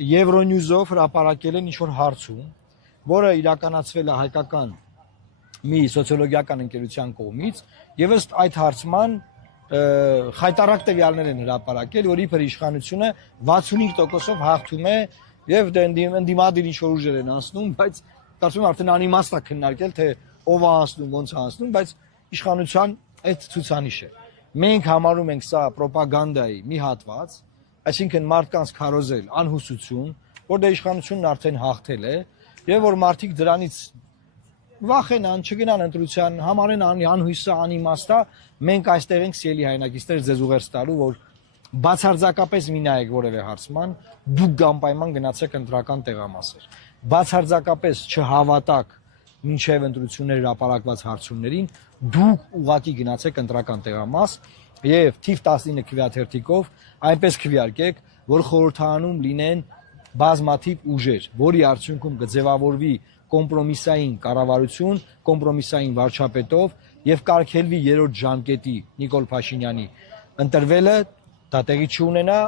Euronews-ով հրապարակել են ինչ-որ հարցում, որը իրականացվել է հայկական մի սոցիոլոգիական ընկերության կողմից, եւ ըստ այդ հարցման խայտարակ տվյալներ են հրապարակել, որ իբր իշխանությունը 65%-ով հաղթում է եւ ընդդիմադիր ինչ-որ ուժեր են անցնում, բայց կարծում եմ արդեն անիմաստ է քննարկել, թե ով է անցնում, ոնց է անցնում, բայց իշխանության այդ ցուցանիշ է։ Մենք համարում ենք սա ռոպագանդայի մի հատված, այսինքն մարդկանց քարոզել անհուսություն, որ դե իշխանությունն արդեն հաղթել է եւ որ մարդիկ դրանից վախենան, չգնան ընտրության, համարեն անհույսը, անիմաստա, մենք այստեղ ենք սիելի հայրենակիցներ ձեզ ուղերձ տալու, որ բացարձակապես մի նայեք որևէ հարցման, դուք գամպայման գնացեք ընտրական տեղամասեր։ Բացարձակապես չհավատակ մինչև ընտրություններ հրապարակված հարցումներին, դուք ուղղակի գնացեք ընտրական տեղամաս եւ թիվ 19 քվեաթերթիկով այնպես քվեարկեք, որ խորհրդարանում լինեն բազմաթիվ ուժեր, որի արդյունքում կձևավորվի կոմպրոմիսային կառավարություն, կոմպրոմիսային վարչապետով եւ կարգելվի երրորդ ժամկետի Նիկոլ Փաշինյանի ընտրվելը, դա տեղի չունենա